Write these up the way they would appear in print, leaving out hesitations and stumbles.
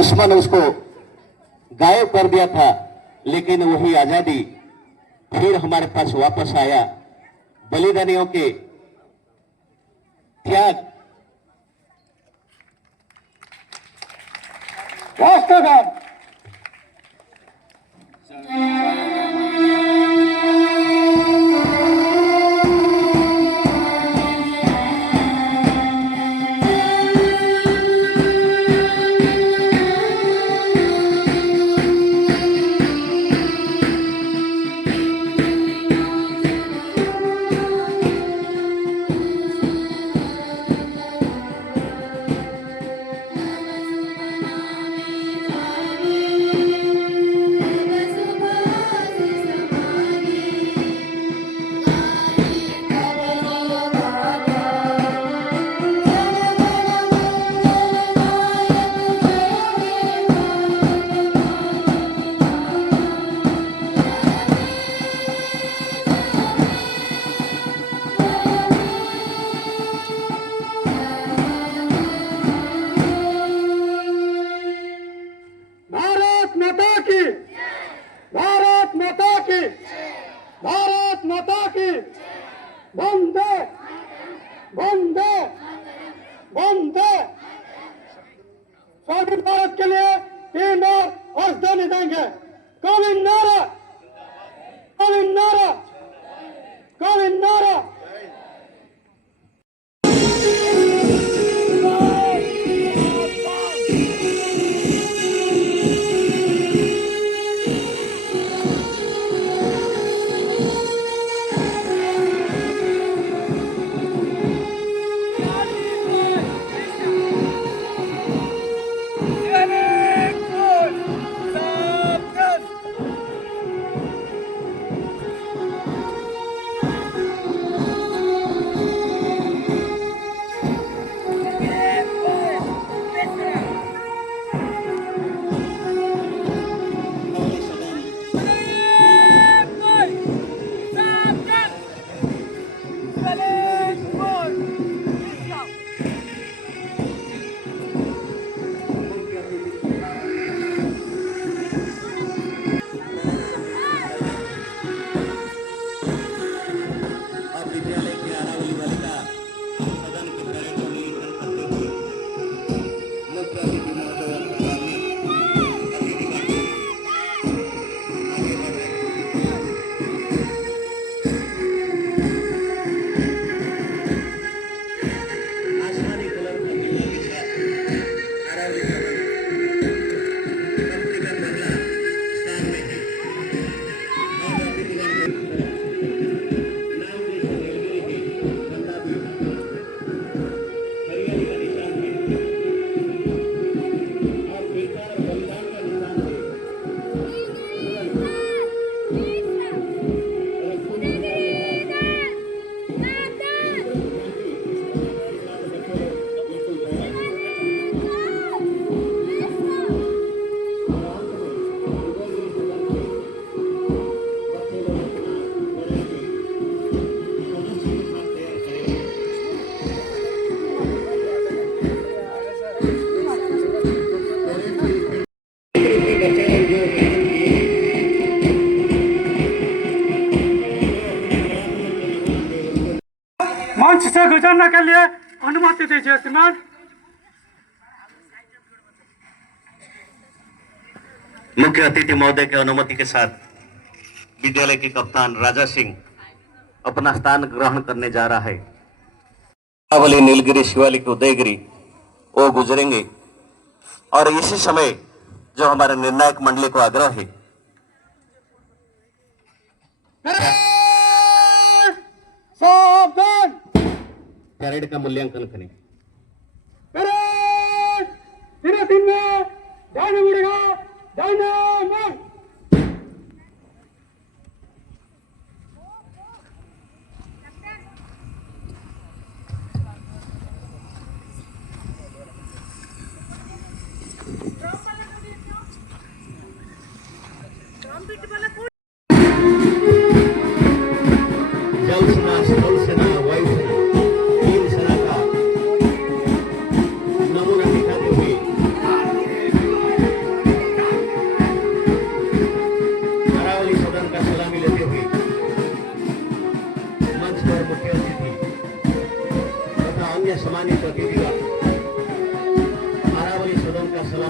दुश्मन उसको गायब कर दिया था, लेकिन वही आजादी फिर हमारे पास वापस आया। बलिदानियों के त्याग। राष्ट्रगान। भारत माता की वंदे वंदे वंदे। स्वाधीन भारत के लिए 3 बार राजधानी देंगे। गोविंद नारा, गोविंद नारा, गोविंद नारा। मंच से गुजरने के लिए अनुमति दीजिए श्रीमान। मुख्य अतिथि महोदय के अनुमति के साथ विद्यालय के कप्तान राजा सिंह अपना स्थान ग्रहण करने जा रहा है। अरावली, नीलगिरी, शिवालिक, उदयगिरी वो गुजरेंगे और इसी समय जो हमारे निर्णायक मंडली को आग्रह है सावधान, परेड का मूल्यांकन करें। परेड धीरे धीरे जाने मुड़ेगा, जाने मुड़।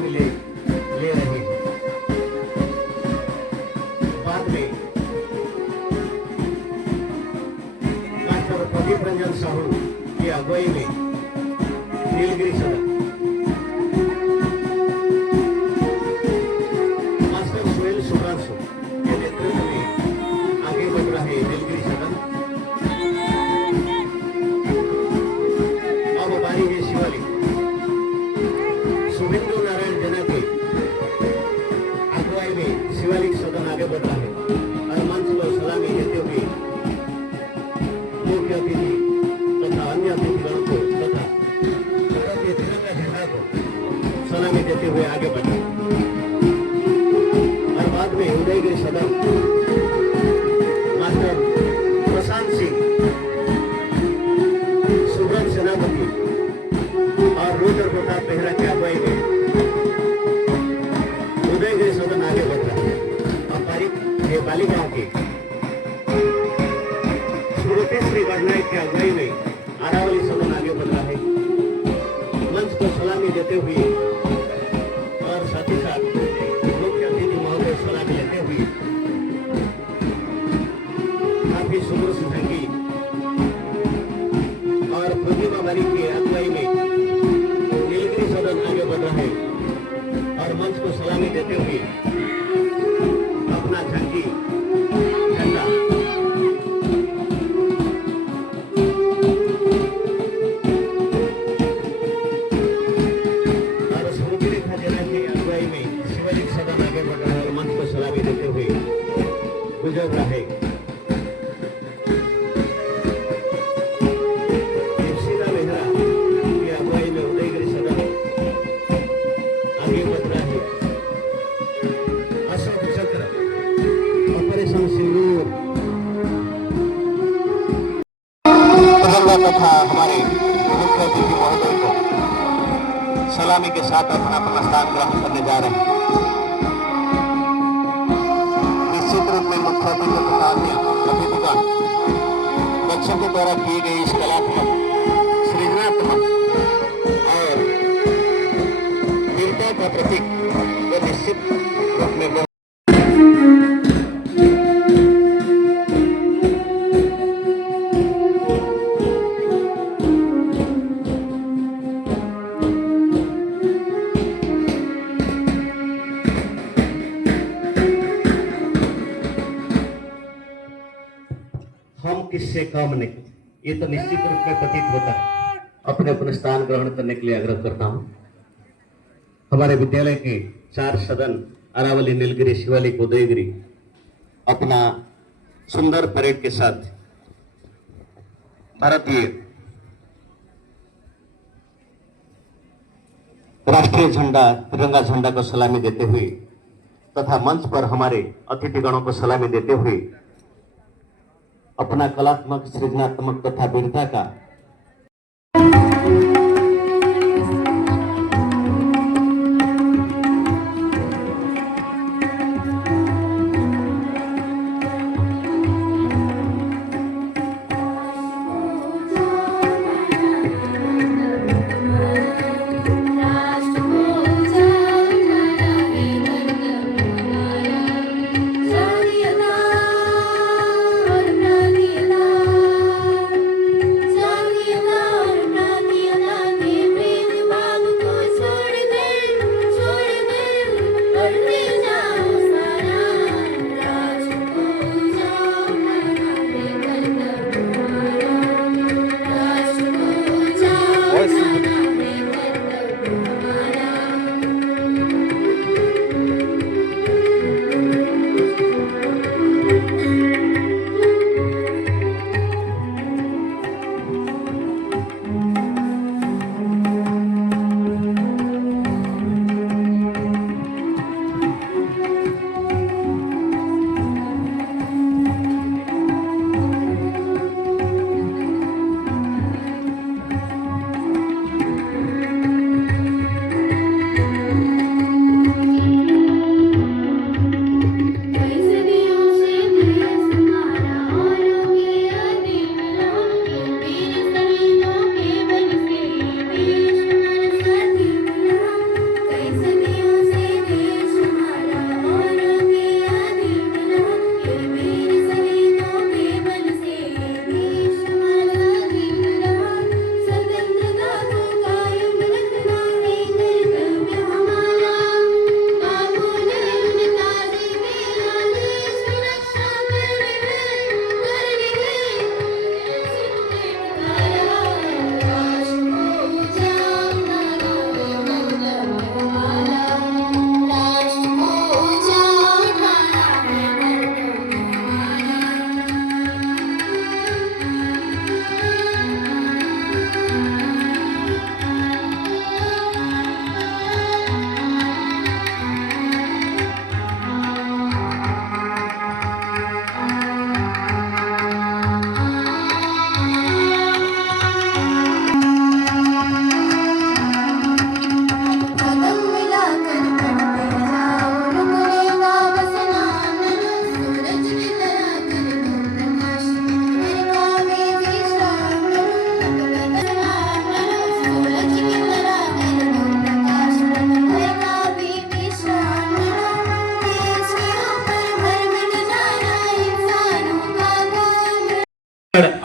सलामी ले रहे हैं। बाद में मास्टर प्रदीप रंजन साहू की अगुवाई में नीलगिरी सदन, मास्टर सुहेल सुब्रांशु के नेतृत्व में आगे बढ़ रहे नीलगिरी सदन। अब बारी है शिवालिक सुमेंद्र नारायण जना के अगुवाई में शिवालिक सदन आगे बढ़ रहा है और मंच को सलामी देते हुए मुख्य अतिथि तथा अन्य अतिथिगणों को तथा भारतीय तिरंगा झंडा को सलामी देते हुए आगे बढ़े और बाद में उदयगिरी सदन मास्टर प्रशांत सिंह, सुब्रत सेनापति और रुद्र प्रताप बेहरा की अगुवाई में उदयगिरी सदन आगे बढ़ रहा है और पारिक ये बालिकाओं की श्रीमती श्री बड़नायक की अगुवाई में आरावली सदन आगे बढ़ रहा है। मंच को सलामी देते हुए और साथ ही साथ मुख्य अतिथि महोदय सलामी लेते हुए काफी सुंदर सुझंगी और प्रतिमा बारी की अगुवाई में नीलगिरी सदन आगे बढ़ रहा है और मंच को सलामी देते हुए अपना झंडी झंडा और समुद्री रेखा जना की अगुवाई में शिवालिक सदन आगे बढ़ रहा है और मंच को सलामी देते हुए गुजर रहा है। दीपशिला मेहरा की अगुवाई में उदयगिरी सदन आगे बढ़ रहा है। अशोक चक्र ऑपरेशन सिंदूर तथा हमारे मुख्य अतिथि महोदय को सलामी के साथ अपना अपना स्थान ग्रहण करने जा रहे हैं। निश्चित रूप में मुख्य अतिथि तथा अन्य अतिथिगण बच्चों के द्वारा की गई इस कलात्मक, सृजनात्मक और वीरता का प्रतीक वो निश्चित रूप में हम किससे कम नहीं, ये तो निश्चित रूप में प्रतीत होता है। अपने अपने स्थान ग्रहण करने के लिए आग्रह करता हूं। हमारे विद्यालय के 4 सदन अरावली, नीलगिरी, शिवालिक, उदयगिरी अपना सुंदर परेड के साथ भारतीय राष्ट्रीय झंडा, तिरंगा झंडा को सलामी देते हुए तथा मंच पर हमारे अतिथिगणों को सलामी देते हुए अपना कलात्मक, सृजनात्मक तथा वीरता का Sorry,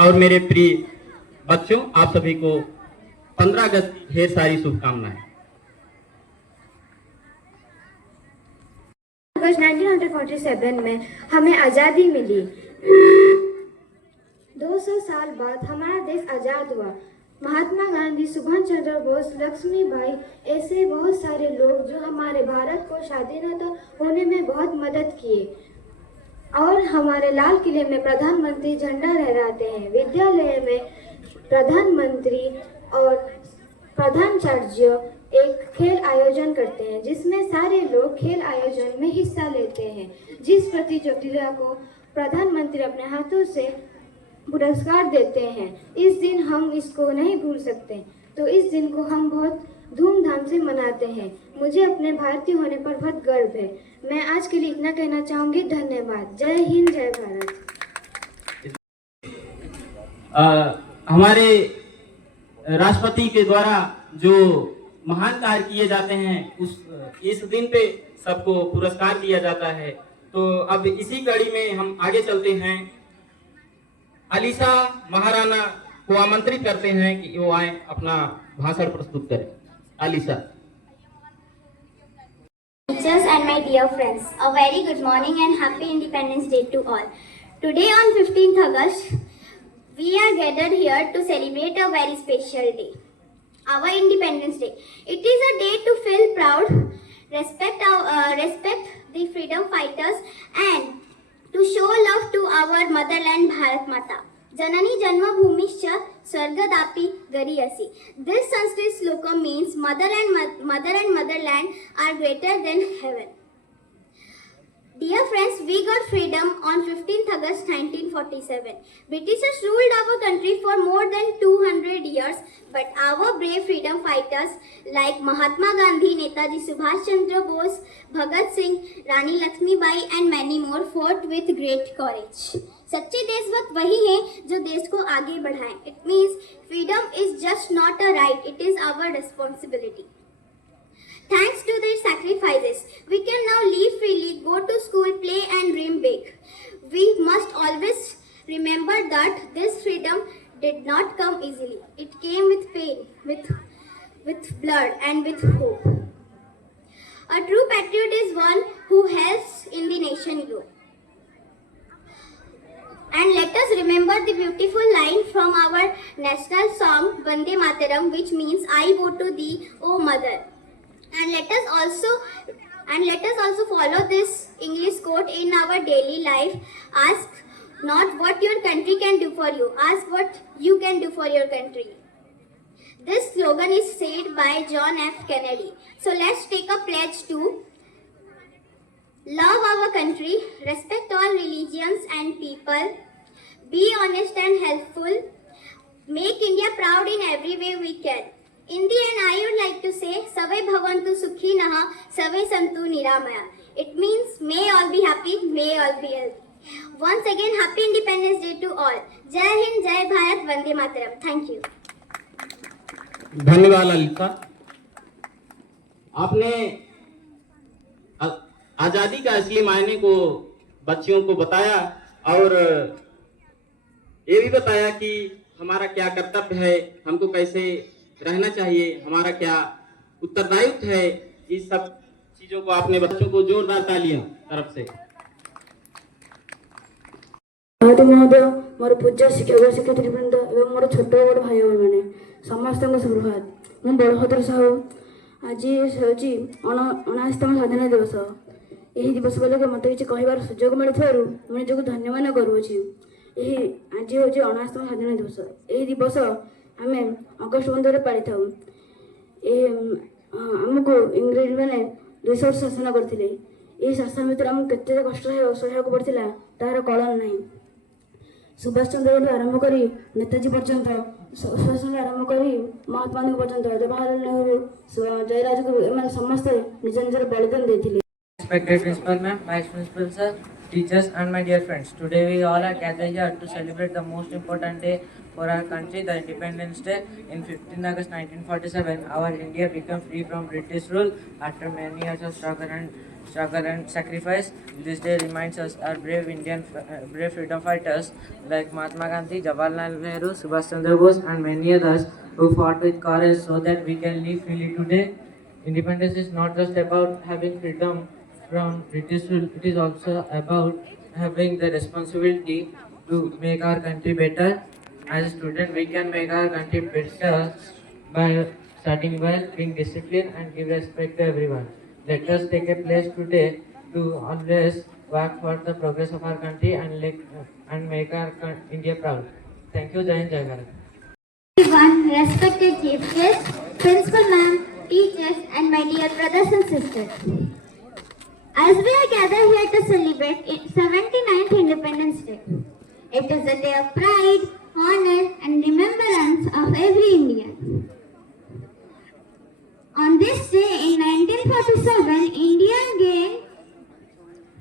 और मेरे प्रिय बच्चों, आप सभी को 15 अगस्त की ढेर सारी शुभकामनाएं। अगस्त 1947 में हमें आज़ादी मिली। 200 साल बाद हमारा देश आज़ाद हुआ। महात्मा गांधी, सुभाष चंद्र बोस, लक्ष्मीबाई, ऐसे बहुत सारे लोग जो हमारे भारत को स्वाधीनता होने में बहुत मदद किए। और हमारे लाल किले में प्रधानमंत्री झंडा लहराते हैं। विद्यालय में प्रधानमंत्री और प्रधानाचार्य एक खेल आयोजन करते हैं जिसमें सारे लोग खेल आयोजन में हिस्सा लेते हैं। जिस प्रतियोगिता को प्रधानमंत्री अपने हाथों से पुरस्कार देते हैं, इस दिन हम इसको नहीं भूल सकते। तो इस दिन को हम बहुत धूमधाम से मनाते हैं। मुझे अपने भारतीय होने पर बहुत गर्व है। मैं आज के लिए इतना कहना चाहूँगी। धन्यवाद। जय हिंद, जय भारत। हमारे राष्ट्रपति के द्वारा जो महान कार्य किए जाते हैं इस दिन पे सबको पुरस्कार दिया जाता है। तो अब इसी कड़ी में हम आगे चलते हैं। अलीसा महाराणा को आमंत्रित करते हैं कि वो आए अपना भाषण प्रस्तुत करें। Alyssa. Teachers and my dear friends, a very good morning and happy Independence Day to all. Today on 15th August, we are gathered here to celebrate a very special day, our Independence Day. It is a day to feel proud, respect the freedom fighters and to show love to our motherland Bharat Mata. Janani Janmabhumischa Swargadapi Gariyasi. This Sanskrit sloka means mother and motherland are greater than heaven. Dear friends, we got freedom on 15th August 1947. Britishers ruled our country for more than 200 years, but our brave freedom fighters like Mahatma Gandhi, Netaji Subhash Chandra Bose, Bhagat Singh, Rani Lakshmibai and many more fought with great courage. सच्चे देशभक्त वही हैं जो देश को आगे बढ़ाएं. It means freedom is just not a right, it is our responsibility. Thanks to their sacrifices, we can now live freely, go to school, play and dream big. We must always remember that this freedom did not come easily. It came with pain, with blood and with hope. A true patriot is one who helps in the nation grow. And let us remember the beautiful line from our national song Vande Mataram, which means I bow to thee, O mother. And let us also follow this English quote in our daily life. Ask not what your country can do for you, ask what you can do for your country. This slogan is said by John F. Kennedy. So let's take a pledge to love our country, respect all religions and people, be honest and helpful, make India proud in every way we can. In the end, I would like to say, Savai Bhavantu Sukhinah, Savai Santu Niramaya. It means, may all be happy, may all be healthy. Once again, happy Independence Day to all. Jai Hind, Jai Bharat, Vande Mataram. Thank you. धन्यवाद ललिता। आपने आजादी का असली मायने को बच्चियों को बताया और ये भी बताया कि हमारा क्या कर्तव्य है, हमको कैसे रहना चाहिए, हमारा क्या उत्तरदायित्व है। इस सब चीजों को आपने बच्चों को जोरदार तालियों तरफ से। महोदय, मोर पूज्य शिक्षक शिक्षयित्री वृंद एवं मोर छोट बड़ भाई मैंने समस्त सुप्रभात। मु बलभद्र साहू। आज हूँ 79तम स्वाधीनता दिवस। यही दिवस बोले मत किसी कहबार सुजोग मिलूँ मुझे निजक धन्यवाद करुँची। आज हूँ 79तम स्वाधीनता दिवस। यही दिवस आम अगस्ट 15 पाली था। आमको इंग्रेज मैंने 200 वर्ष शासन करते। यही शासन भितर आम के कष्ट सहया पड़ता तार कलन ना। सुभाष चंद्र आरंभ कर नेताजी पर्यंत, सुभाष चंद्र आरंभ कर महात्मा गांधी पर्यंत, जवाहरलाल नेहरू, जयराज गुरु एम समस्ते निज निजर बलिदान देते। Respected Principal Ma'am, Vice Principal Sir, teachers, and my dear friends. Today we all are gathered here to celebrate the most important day for our country, the Independence Day. In 15 August 1947, our India became free from British rule after many years of struggle and sacrifice. This day reminds us our brave freedom fighters like Mahatma Gandhi, Jawaharlal Nehru, Subhash Chandra Bose, and many others who fought with courage so that we can live freely today. Independence is not just about having freedom from British rule, it is also about having the responsibility to make our country better. As a student, we can make our country better by studying well, being disciplined, and give respect to everyone. Let us take a place today to always work for the progress of our country and make our India proud. Thank you, Jai Hind, Jai Bharat. Everyone, respected chief guests, principal ma'am, teachers, and my dear brothers and sisters. As we are gathered here to celebrate 79th Independence Day, it is a day of pride, honor, and remembrance of every Indian. On this day in 1947, India gained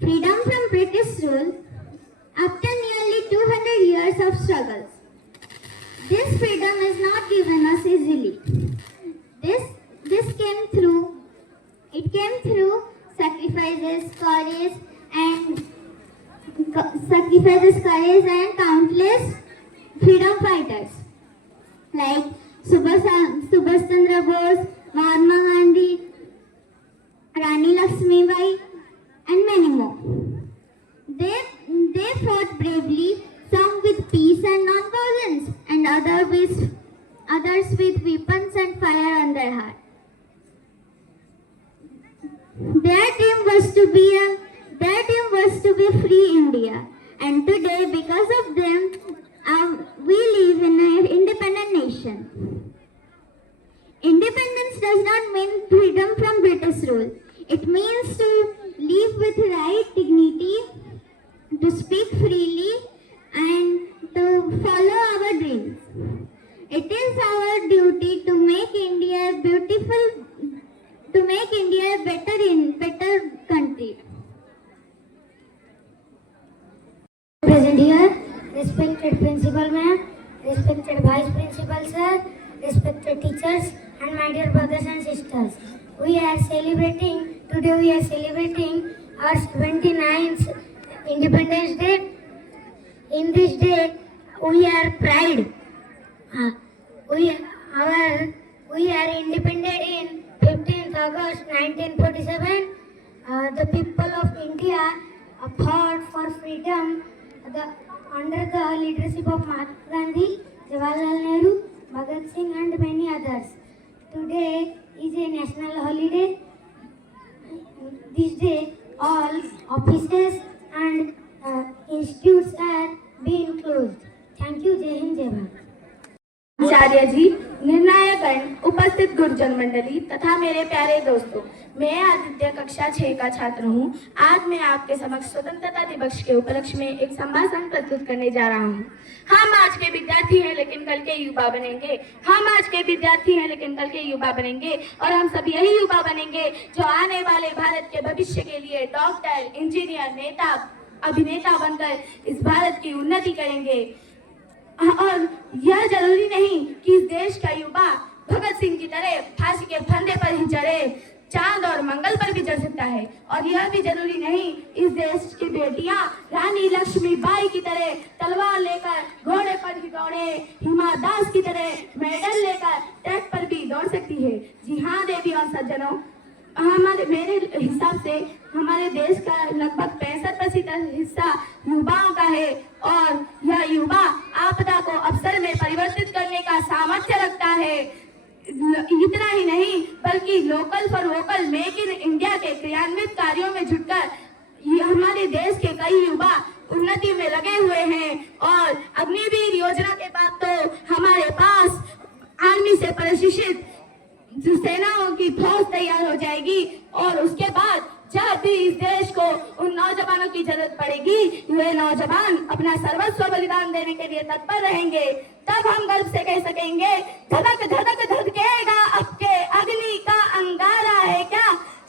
freedom from British rule after nearly 200 years of struggles. This freedom is not given us easily. This came through sacrifices, courage, and countless freedom fighters like Subhash Chandra Bose, Mahatma Gandhi, Rani Lakshmi Bai, and many more. They fought bravely, some with peace and non-violence, and others with weapons and fire on their heart. Their dream was to be free India, and today, because of them, we live in an independent nation. Independence does not mean freedom from British rule. It means to live with right, dignity, to speak freely, and to follow our dreams. It is our duty to make India beautiful, to make India a better country. Present here, respected principal ma'am, respected vice principal sir, respected teachers, and my dear brothers and sisters. Today we are celebrating our 79th Independence Day. In this day, we are proud. We are independent in 15th August 1947. The people of India fought for freedom under the leadership of Mahatma Gandhi, Jawaharlal Nehru, Bhagat Singh, and many others. Today is a national holiday. This day, all offices and institutes are being closed. Thank you. जय हिंद जय भारत। आचार्य जी, निर्णायकगण, उपस्थित गुरुजन मंडली तथा मेरे प्यारे दोस्तों, मैं आदित्य कक्षा 6 का छात्र हूँ। आज मैं आपके समक्ष स्वतंत्रता दिवस के उपलक्ष्य में एक संभाषण प्रस्तुत करने जा रहा हूँ। हम आज के विद्यार्थी हैं लेकिन कल के युवा बनेंगे। हम आज के विद्यार्थी हैं लेकिन कल के युवा बनेंगे, और हम सब यही युवा बनेंगे जो आने वाले भारत के भविष्य के लिए डॉक्टर, इंजीनियर, नेता, अभिनेता बनकर इस भारत की उन्नति करेंगे। और यह जरूरी नहीं कि इस देश का युवा भगत सिंह की तरह फांसी के फंदे पर ही चढ़े, चांद और मंगल पर भी चढ़ सकता है। और यह भी जरूरी नहीं इस देश की बेटियां रानी लक्ष्मी बाई की तरह तलवार लेकर घोड़े पर भी दौड़े, हिमा दास की तरह मेडल लेकर ट्रैक पर भी दौड़ सकती है। जी हाँ देवी और सज्जनों, मेरे हिसाब से हमारे देश का लगभग 65% हिस्सा युवाओं का है, और यह युवा आपदा को अवसर में परिवर्तित करने का सामर्थ्य रखता है। इतना ही नहीं बल्कि local for vocal, make in India के क्रियान्वित कार्यों में जुटकर हमारे देश के कई युवा उन्नति में लगे हुए हैं। और अग्निवीर योजना के बाद तो हमारे पास आर्मी से प्रशिक्षित सेनाओं की फौज तैयार हो जाएगी, और उसके बाद जब भी इस देश को उन नौजवानों की जरूरत पड़ेगी, वे नौजवान अपना सर्वस्व बलिदान देने के लिए तत्पर रहेंगे। तब हम गर्व से कह सकेंगे, धधक धधक धधकेगा अब के अग्नि का अंगारा है क्या,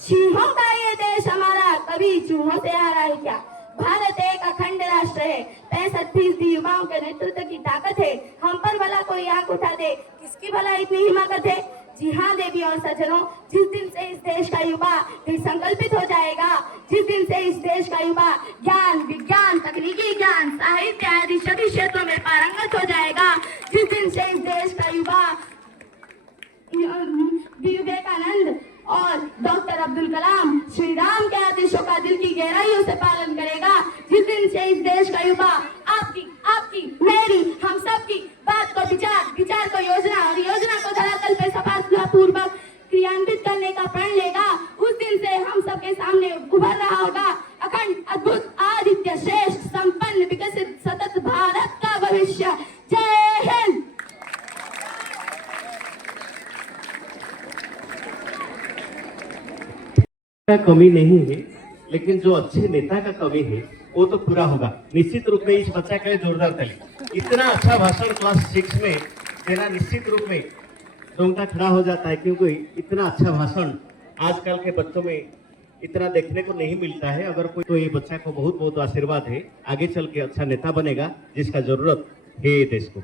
चूहों का ये देश हमारा कभी चूहों से हारा है क्या। भारत एक अखंड राष्ट्र है। 65% युवाओं के नेतृत्व की ताकत है। हम पर भला कोई आंख उठा दे, किसकी भला इतनी हिम्मत है? जी हाँ देवी और सज्जनों, जिस दिन से इस देश का युवा दृढ़ संकल्पित हो जाएगा, जिस दिन से इस देश का युवा ज्ञान, विज्ञान, तकनीकी ज्ञान, साहित्य आदि सभी क्षेत्रों में पारंगत हो जाएगा, जिस दिन से इस देश का युवा विवेकानंद और डॉक्टर अब्दुल कलाम, श्री राम के आदेशों का दिल की गहराइयों से पालन करेगा, जिस दिन से इस देश का युवा आपकी, मेरी, हम सब की बात को विचार को योजना और योजना को धरातल पे सफलतापूर्वक क्रियान्वित करने का प्रण लेगा, उस दिन से हम सबके सामने उभर रहा होगा अखंड, अद्भुत, आदित्य, श्रेष्ठ, संपन्न, विकसित, सतत भारत का भविष्य। जय हिंद। का कमी नहीं है, लेकिन जो अच्छे नेता का कमी है वो तो पूरा होगा। निश्चित रूप में इस बच्चा का जोरदार ताली। इतना अच्छा भाषण क्लास 6 में देना निश्चित रूप में रोंगटा खड़ा हो जाता है, क्योंकि इतना अच्छा भाषण आजकल के बच्चों में इतना देखने को नहीं मिलता है। अगर कोई तो ये बच्चा को बहुत बहुत आशीर्वाद है, आगे चल के अच्छा नेता बनेगा जिसका जरूरत है देश को।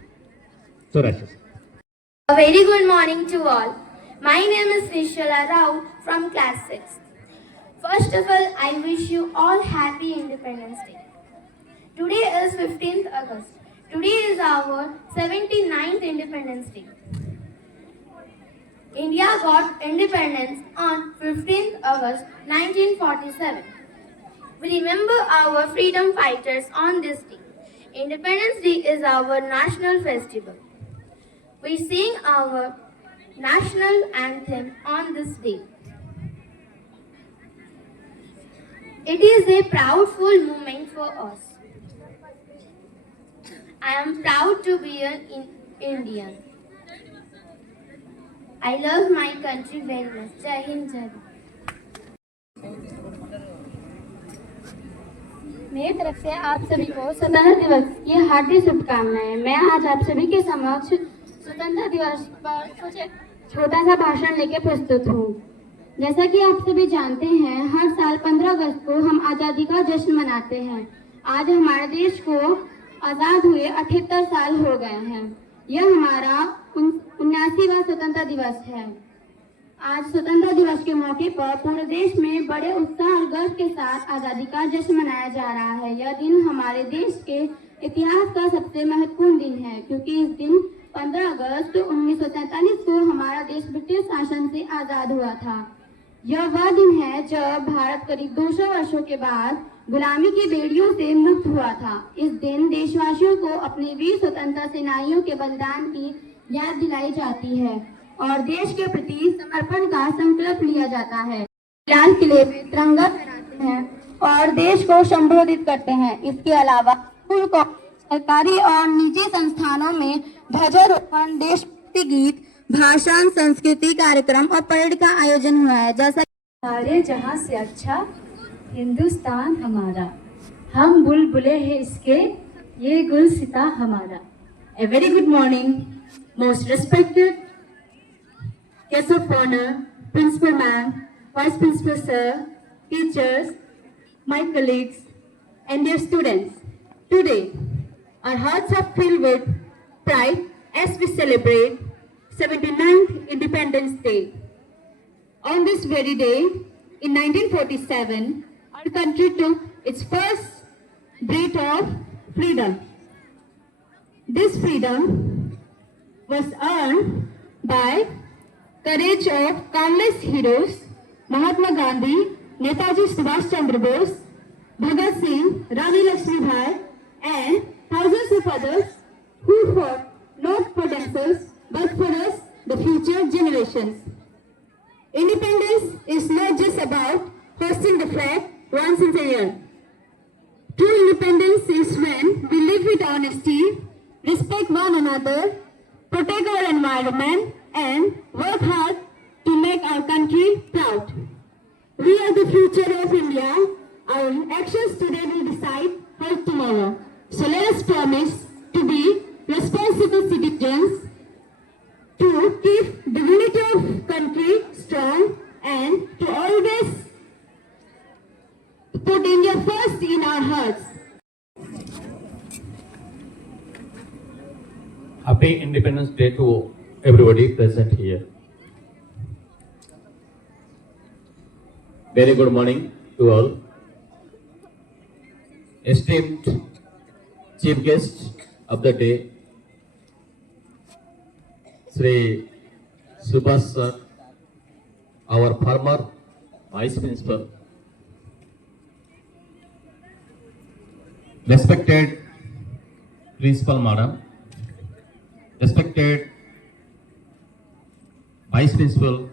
A very good morning to all. My name is Nishala Rao from class 6. First of all, I wish you all happy Independence Day. Today is 15th August. Today is our 79th Independence Day. India got independence on 15th August 1947. We remember our freedom fighters on this day. Independence Day is our national festival. We sing our national anthem on this day. It is a proudful moment for us. I am proud to be an Indian. I love my country very much. Jai Hind, Jai Bharat. मेरी तरफ से आप सभी को स्वतंत्रता दिवस की हार्दिक शुभकामनाएं। मैं आज आप सभी के समक्ष स्वतंत्रता दिवस पर कुछ एक छोटा सा भाषण लेके प्रस्तुत हूँ। जैसा कि आप सभी जानते हैं, हर साल 15 अगस्त को हम आज़ादी का जश्न मनाते हैं। आज हमारे देश को आज़ाद हुए 78 साल हो गए हैं। यह हमारा 79वां स्वतंत्रता दिवस है। आज स्वतंत्रता दिवस के मौके पर पूरे देश में बड़े उत्साह और गर्व के साथ आज़ादी का जश्न मनाया जा रहा है। यह दिन हमारे देश के इतिहास का सबसे महत्वपूर्ण दिन है, क्योंकि इस दिन 15 अगस्त 1947 को हमारा देश ब्रिटिश शासन से आज़ाद हुआ था। यह वह दिन है जब भारत करीब 200 वर्षों के बाद गुलामी की बेड़ियों से मुक्त हुआ था। इस दिन देशवासियों को अपने वीर स्वतंत्रता सेनानियों के बलिदान की याद दिलाई जाती है और देश के प्रति समर्पण का संकल्प लिया जाता है। लाल किले में तिरंगा फहराते हैं और देश को संबोधित करते हैं। इसके अलावा स्कूल, सरकारी और निजी संस्थानों में ध्वजारोहण, देशभक्ति गीत, भाषण, संस्कृति कार्यक्रम और परेड का आयोजन हुआ है। जैसा सारे जहां से अच्छा हिंदुस्तान हमारा, हम बुलबुले हैं इसके, ये गुलसिता हमारा। A very good morning, most respected guests of honor, Principal Ma'am, Vice Principal Sir, teachers, my colleagues, and dear students. Today, our hearts are filled with pride as we celebrate 79th Independence Day. On this very day, in 1947, our country took its first breath of freedom. This freedom was earned by courage of countless heroes, Mahatma Gandhi, Netaji Subhash Chandra Bose, Bhagat Singh, Rani Lakshmi Bai, and thousands of others who fought not for themselves but for us, the future generations. Independence is not just about hoisting the flag once in a year. True independence is when we live with honesty, respect one another, protect our environment, and work hard to make our country proud. We are the future of India. Our actions today will decide health tomorrow. So let us promise to be responsible citizens, to keep the unity of country strong, and to always put India first in our our hearts. Happy Independence Day to everybody present here. Very good morning to all. Esteemed Chief Guest of the day, Sri Subhash sir, our former Vice Principal, respected Principal Madam, respected Vice Principal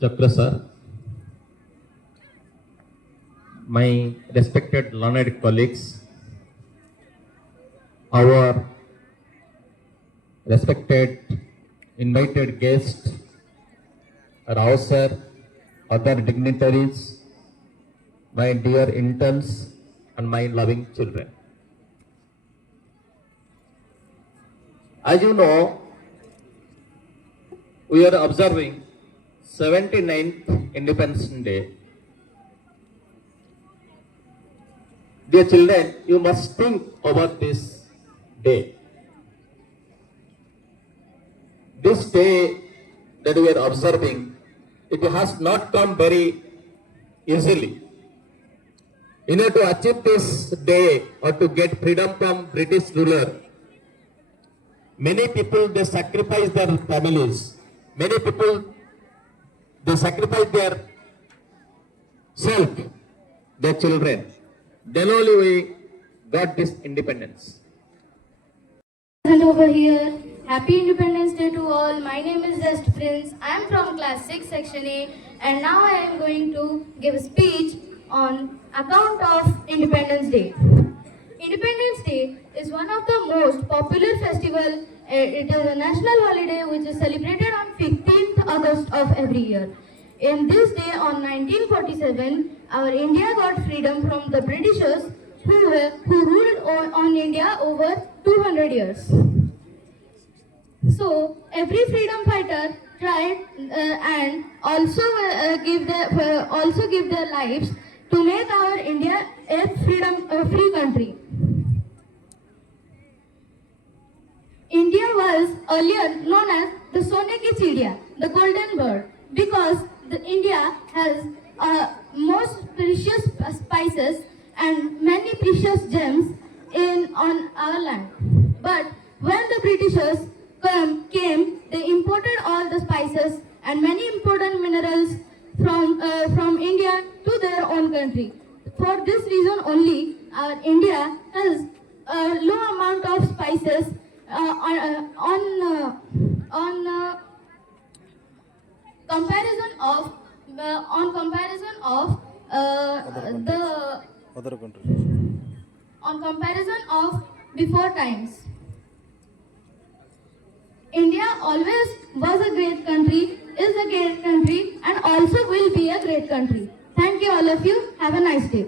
Chakra sir, my respected learned colleagues, our respected invited guests, Rao sir, other dignitaries, my dear interns and my loving children. As you know, we are observing 79th Independence Day. Dear children, you must think about this day. This day that we are observing, it has not come very easily. In order to achieve this day or to get freedom from British ruler, many people, they sacrifice their families. Many people, they sacrifice their self, their children. Then only we got this independence. And over here, Happy Independence Day to all. My name is Zest Prince. I am from class 6 section A, and now I am going to give a speech on account of Independence Day. Independence Day is one of the most popular festival. It is a national holiday which is celebrated on 15th August of every year. In this day on 1947, our India got freedom from the Britishers who ruled on India over 200 years. So every freedom fighter tried and also give their lives to make our India a free country. India was earlier known as the Sone ki Chidiya, the golden bird, because India has most precious spices and many precious gems on our land. But when the Britishers came, they imported all the spices and many important minerals from India to their own country. For this reason only, our India has a low amount of spices on comparison of before times. India always was a great country, is a great country, and also will be a great country. Thank you all of you. Have a nice day.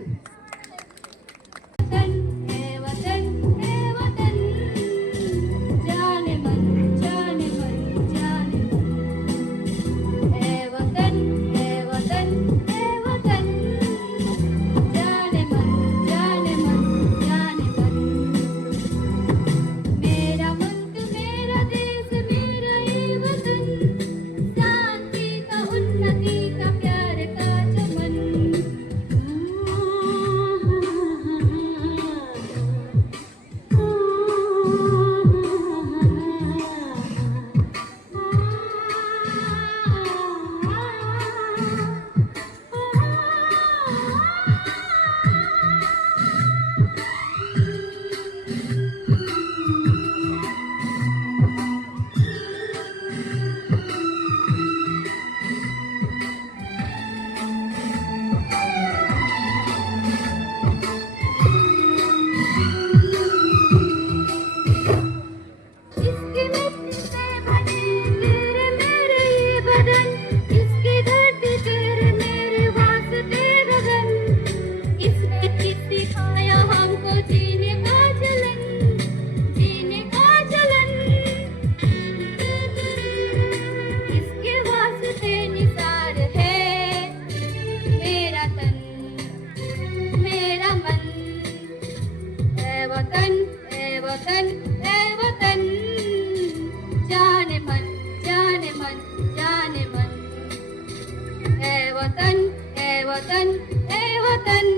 वतन ए वतन,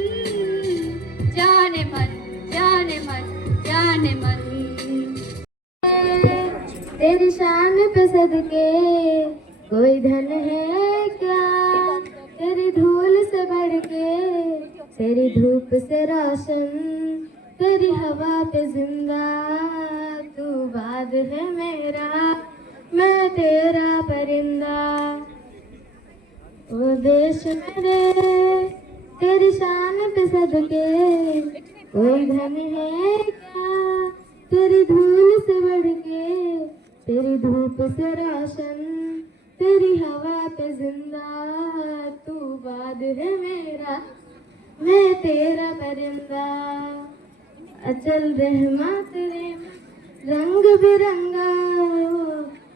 जाने मन जाने मन जाने मन। तेरी शान पे सदके कोई धन है क्या, तेरी धूल से बढ़ के, तेरी धूप से रोशन, तेरी हवा पे जिंदा, तू बाद है मेरा, मैं तेरा परिंदा। ओ देश मेरे तेरी शान पे सदके कोई धन है क्या, तेरी धूल से बढ़ के, तेरी धूप से रोशन, तेरी हवा पे जिंदा, तू बाद है मेरा, मैं तेरा परिंदा। अचल रहमा तेरे रंग बिरंगा,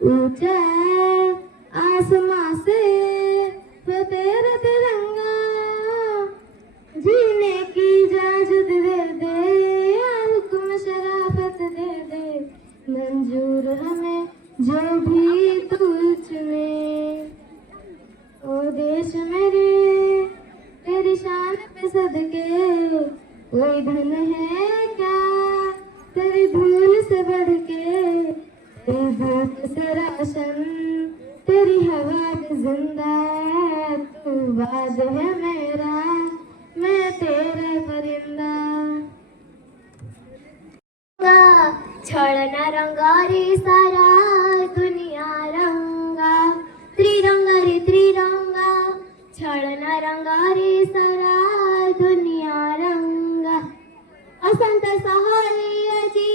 ऊंचा आसमां से वो तेरा तिरंगा, जीने की इजाजत दे दे, हुक्म शराफत दे दे, मंजूर हमें जो भी तू चुने। ओ देश मेरे तेरी शान पे सदके कोई धन है क्या, तेरी धूल से बढ़ के, तेरी धूप से रोशन, तेरी हवा पे जिंदा, तू बाज है मेरा, मैं तेरा परिंदा। छळना रंगारी सारा दुनिया रंगा, त्रिरंगा रे त्रिरंगा, छळना रंगारी सारा दुनिया रंगा। असंत सहालियाची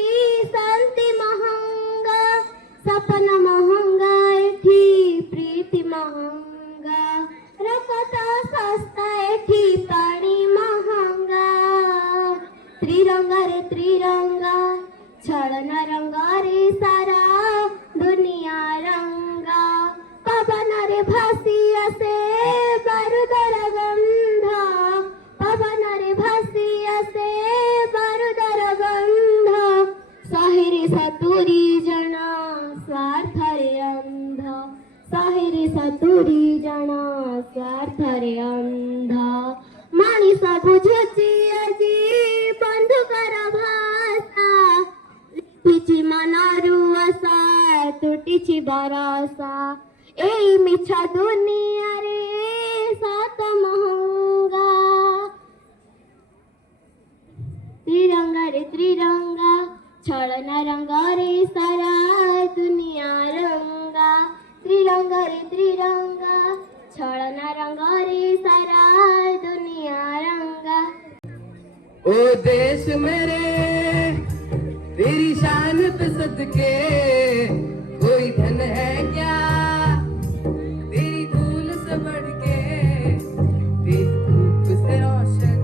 संती महंगा, सपन महंगा एठी प्रीति महंगा, रकत सस्ता एठी पाणी महंगा। त्रिरंगा रे त्रिरंगा, छळना रंगा रे सारा दुनिया रंगा। पवन रे भासी असे बारूदर गंधा, पवन रे भासी असे बारूदर गंधा। साहिरी सतुरी जना स्वार्थ रे अंधा, साहिरी सतुरी जना स्वार्थ रे अंधा। माणिसा बुझुची अजी बंधुकर भाषा, लिपीची मनारू असा तुटीची बरासा। ए मिछा दुनिया रे सात महंगा, त्रिरंगा रे त्रिरंगा, छळना रंगा रे सारा दुनिया रंगा। त्रिरंगा रे त्रिरंगा, छळना रंगा रे सारा दुनिया रंगा। ओ देश मेरे तेरी शान पे सदके कोई धन है क्या, तेरी धूल से बढ़ के, तेरी धूप से रोशन,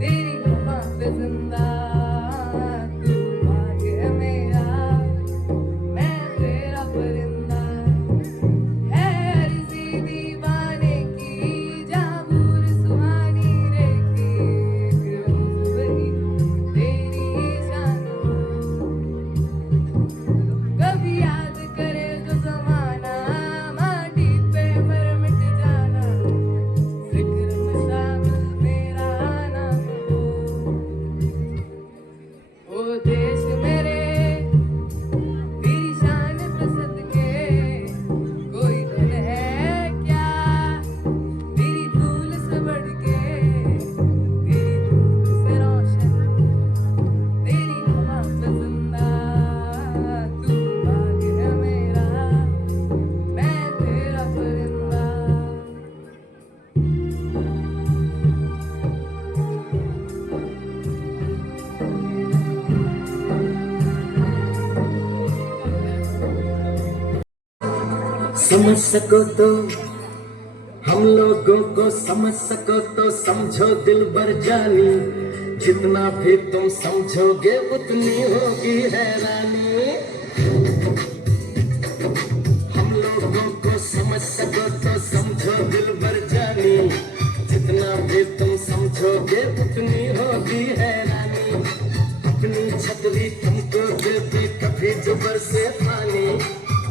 तेरी हवा पे जिंदा, तू भाग्य है मेरा, मैं तेरा परिंदा। है अर्जी दीवाने की जाबूर सुहानी रेखी, रोज वही तेरी शान हो। कभी याद करे जो जमाना, माटी पे मर मिट जाना, जिक्र में शामिल मेरा नाम हो। ओ देश मेरे तेरी शान पे सदके कोई धन है क्या, तेरी धूल से बढ़ के, तेरी धूप से रोशन, तेरी हवा पे जिंदा, तू भाग्य है मेरा, मैं तेरा परिंदा। समझ सको तो हम लोगों को समझ सको तो समझो दिल भर जानी, जितना भी तुम समझोगे उतनी होगी हैरानी। हम लोगों को समझ सको तो समझो दिल भर जानी, जितना भी तुम समझोगे उतनी होगी हैरानी। अपनी छतरी तुमको दे दी कभी जुबर से पानी,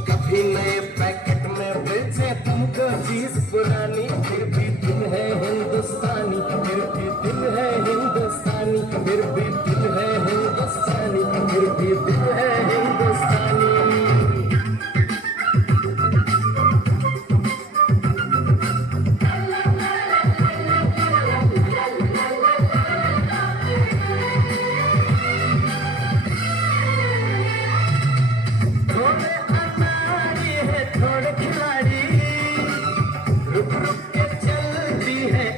कभी नए पैकेट में बेचे तुमको चीज पुरानी, फिर भी तुम है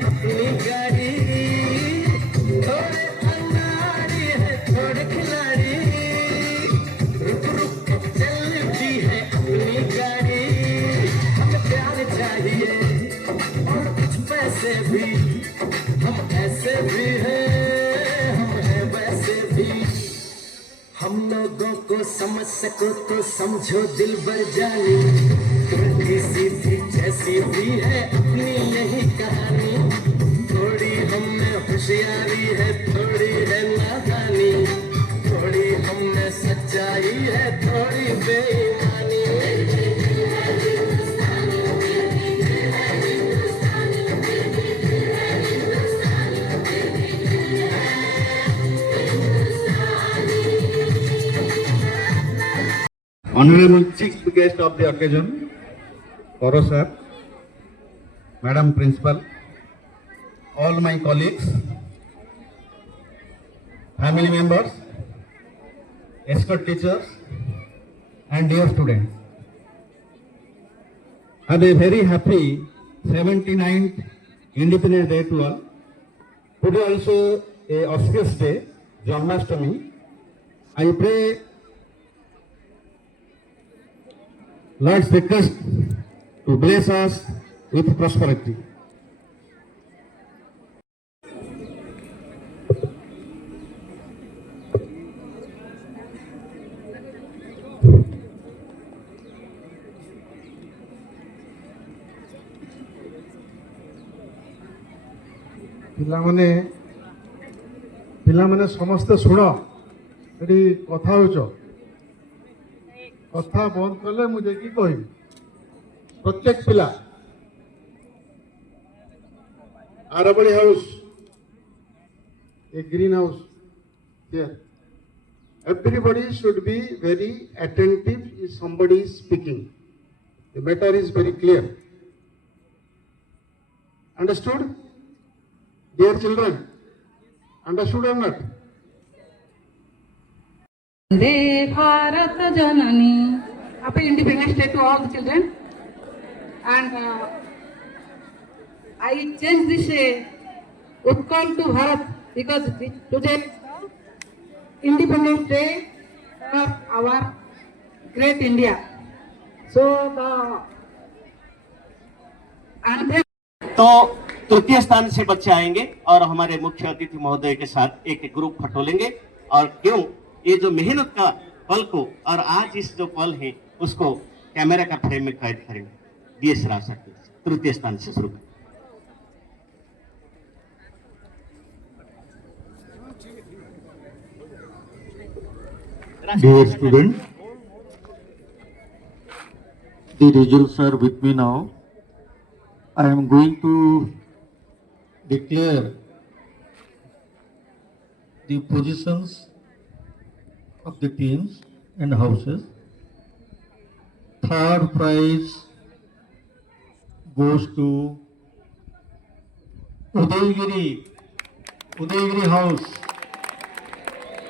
अपनी गाड़ी, थोड़े अनाड़ी है थोड़े खिलाड़ी, रुक रुक के चलती है अपनी गाड़ी। हमें प्यार चाहिए और कुछ पैसे भी, हम ऐसे भी हैं, हम हैं वैसे भी। हम लोगों को समझ सको तो समझो दिल भर जानी, उल्टी सीधी जैसी भी है अपनी यही कहानी। थोड़ी हमने होशियारी है थोड़ी है नादानी, थोड़ी हमने सच्चाई है थोड़ी बेईमानी। Honorable chief guest of the occasion, Koro sir, Madam Principal, all my colleagues, family members, escort teachers, and dear students. Have a very happy 79th Independence Day to all. Today also a auspicious day, Janmashtami. I pray Lord's request to bless us with prosperity. ପିଲାମାନେ ସମସ୍ତେ ଶୁଣ, ଏଠି କଥା ହଉଛ, କଥା ବନ୍ଦ କଲେ ମୁଁ ଯାଇକି କହିବି। ପ୍ରତ୍ୟେକ ପିଲା ଆରବଳି house, a greenhouse here. Everybody should be very attentive if somebody is speaking. The matter is very clear. Understood? Dear children, understood or not? Vande Bharat Janani. Happy Independence Day to all the children. And I change this Utkal to Bharat because today is Independence Day of our great India. So the anthem. तो तृतीय स्थान से बच्चे आएंगे और हमारे मुख्य अतिथि महोदय के साथ एक ग्रुप फोटो लेंगे। और क्यों ये जो मेहनत का पल को और आज इस जो पल है उसको कैमरा का फ्रेम में कैद करेंगे। DS राजा के तृतीय स्थान से शुरू करें। Dear student, the results are with me now. I am going to declare the positions of the teams and houses. Third prize goes to Udaygiri House.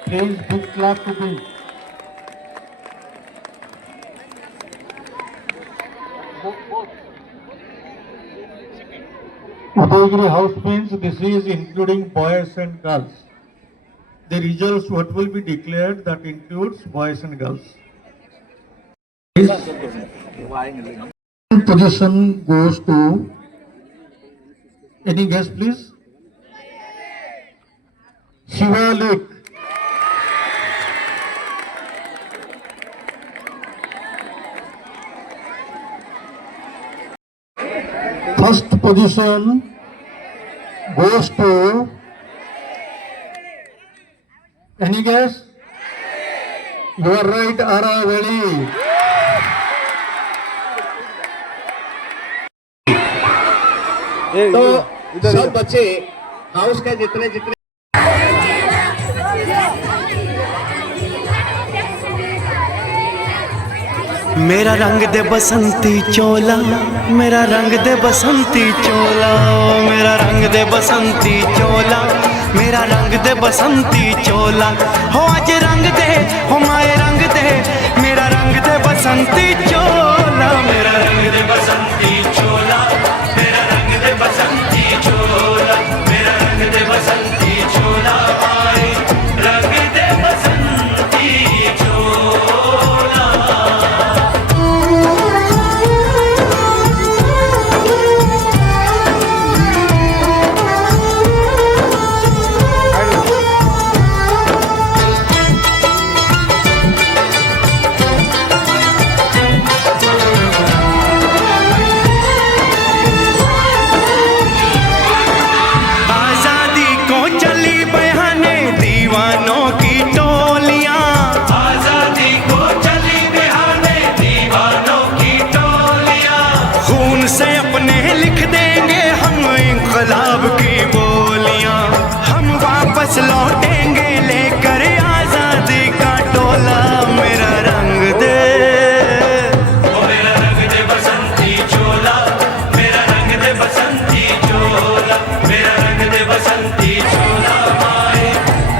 Please big clap to them. Udaygiri House means this is including boys and girls. The results what will be declared that includes boys and girls. Position goes to any guess please? Shivalik. First position goes to any guess? You are right, Aravali. तो सब बच्चे house के जितने जितने मेरा रंग दे बसंती चोला, मेरा रंग दे बसंती चोला, मेरा रंग दे बसंती चोला, मेरा रंग दे बसंती चोला। हो आज रंग दे, हो माए रंग दे, मेरा रंग दे बसंती चोला, मेरा रंग दे बसंती चोला, मेरा रंग दे बसंती चोला मेरा रंग दे बसंती चोला भाई रंग दे बसंती चोला आजादी को चली बहाने दीवानों की टोलियां, आजादी को चली बिहाने दीवानों की टोलियां खून से अपने लिख देंगे हम इंकलाब की बोलियां। हम वापस लौटेंगे लेकर आजादी का टोला, मेरा रंग दे ओ मेरा रंग दे बसंती चोला मेरा रंग दे बसंती चोला मेरा रंग दे बसंती चोला भाई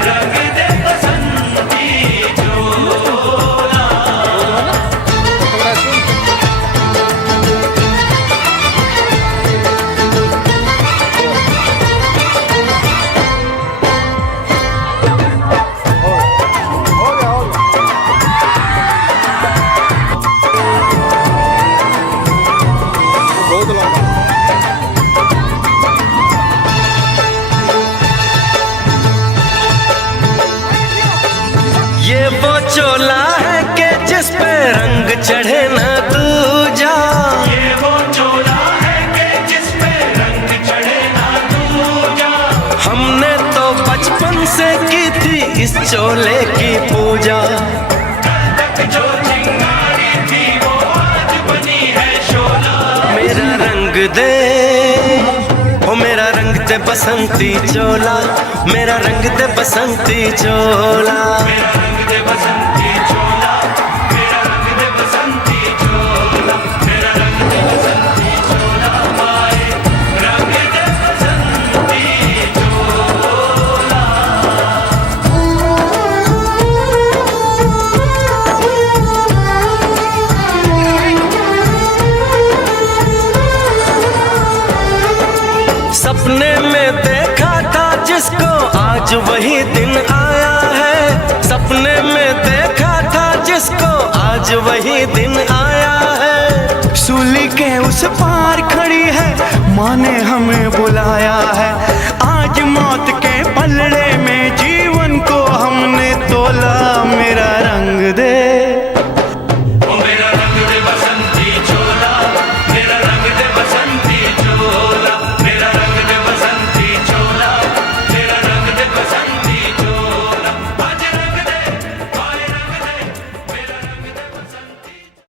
रंग दे बसंती चोला ये वो चोला है कि जिस पे रंग चढ़े ना दूजा, ये वो चोला है कि जिस पे रंग चढ़े ना दूजा हमने तो बचपन से की थी इस चोले की पूजा। तक जो चिंगारी थी वो आज बनी है शोला मेरा रंग दे ओ मेरा रंग दे बसंती चोला, मेरा रंग दे बसंती चोला। मेरा रंग दे बसंती चोला मेरा रंग दे बसंती चोला मेरा रंग दे बसंती चोला भाई रंग दे बसंती चोला सपने में देखा था जिसको आज वही दिन आया है, सपने में देखा था जिसको आज वही दिन आया है। सूली के उस पार खड़ी है माँ ने हमें बुलाया